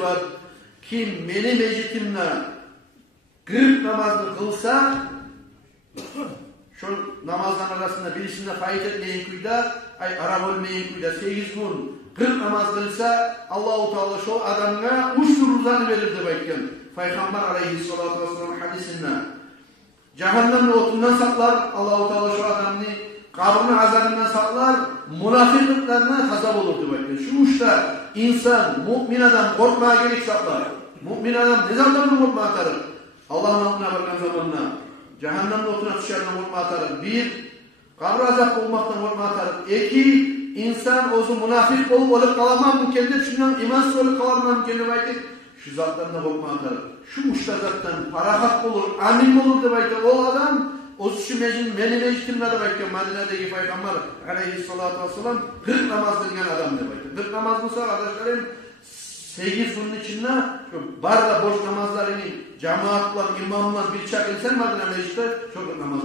var. Kim meni mecitimle 40 namazını kılsa şu namazların arasında birisinde fayit etmeyin kuyda, Arap olmayın kuyda 8 gün 40 namaz kılsa Allah-u Teala şu adamına uçtur rızanı verir de bakın. Peygamber aleyhissalatu vesselam hadisinde cehennemde otundan saklar Allah-u Teala şu adamını kabrının azabından saklar, münafıklıklarına azap olurdu bakın. Şu uçta insan, mümin adam korkmaya gerek saklar. Mümin adam ne zamanlarını korkmaya atarır? Allah'ın altına bakın zamanına. Cehennemde otuna dışarıdan korkmaya atarır. Bir, kabr azap olmaktan korkmaya atarır. İki, insan ozu münafık olup kalamam mümkündir. Şundan imansız olup kalamam mümkündir bakın. Şu zatlarına korkmaya atarır. Şu uçta zattan para hak olur, amin olur da bakın. O adam o şu meni meclimlerde bakıyor. Medine'deki Peygamber aleyhissalatu vesselam 40 namaz kılgan adam da bakıyor. 40 namaz kılsa arkadaşlarım 8 günün içinde barda boş namazlarını cemaatla, imamla bir çak insan Medine'de işte çok namaz